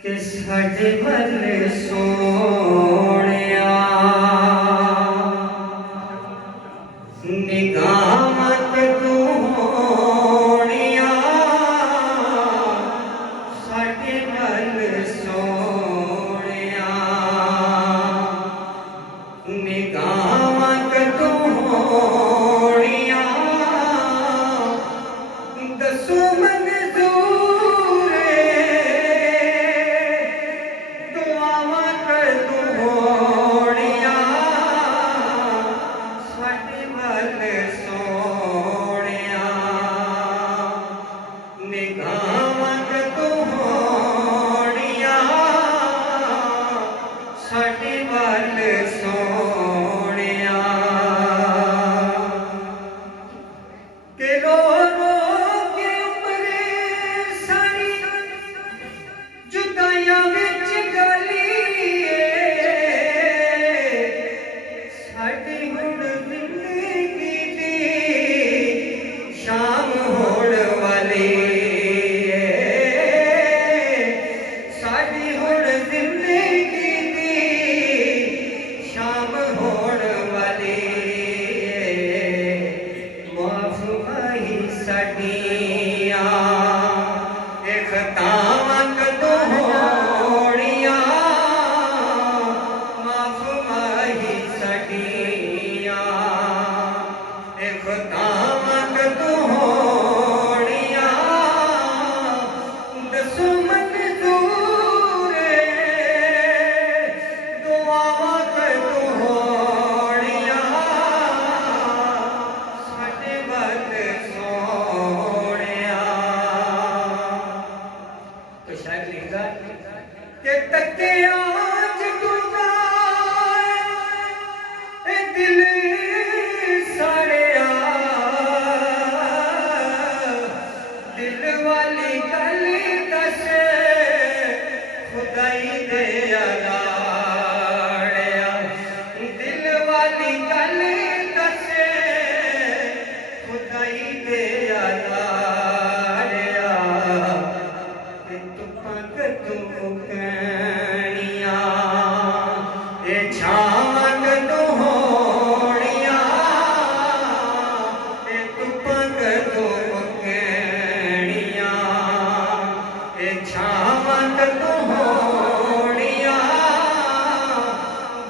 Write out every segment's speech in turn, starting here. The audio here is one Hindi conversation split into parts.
कि साडे वल सोहणिया निगाहां कदों होणिया साडे वल सोहणिया निगाहां कदों होणिया दसो मंजूर दुआवां कदों होणिया साडे वल सोहणिया निगाहां कदों होणिया साडे वल सोहणिया के रो रो के उमरे सारी जुदाइयां विच गलीए साडी हुण जिंदगी दी शाम होण वाली साडी हुण जिंदगी दी शाम होण वाली माफ भाई साडिया खतावां कदों होणिया माफ भाई साडिया खतावां कदों होणिया दसो मंजूर दुआवां कदों होणिया साडे वल सोहणिया। तो शायद लिखा कि तकिया जगूंगा दिल साड़िया दिल वाली गल दस खुदाई दे अलाड़िया दिल वाली गल दस खुदाई दे अलाड़िया कि तुपां कदों मुकणिया ए छावां कदों होणिया ए तुपां कदों मुकणिया ए छावां कदों होणिया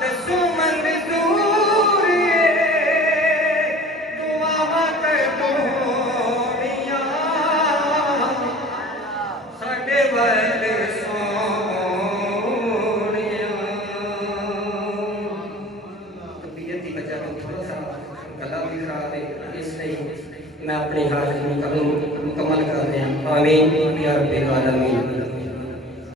दसो मंजूर दुआवां कदों होणिया साडे वल सोहणिया। तबीयत की वजह तो थोड़ा सा गला भी खराब है, इसलिए मैं अपनी हाजिरी मुकम्मल कर रहा हूँ। आमीन या रब्बिल आलमीन।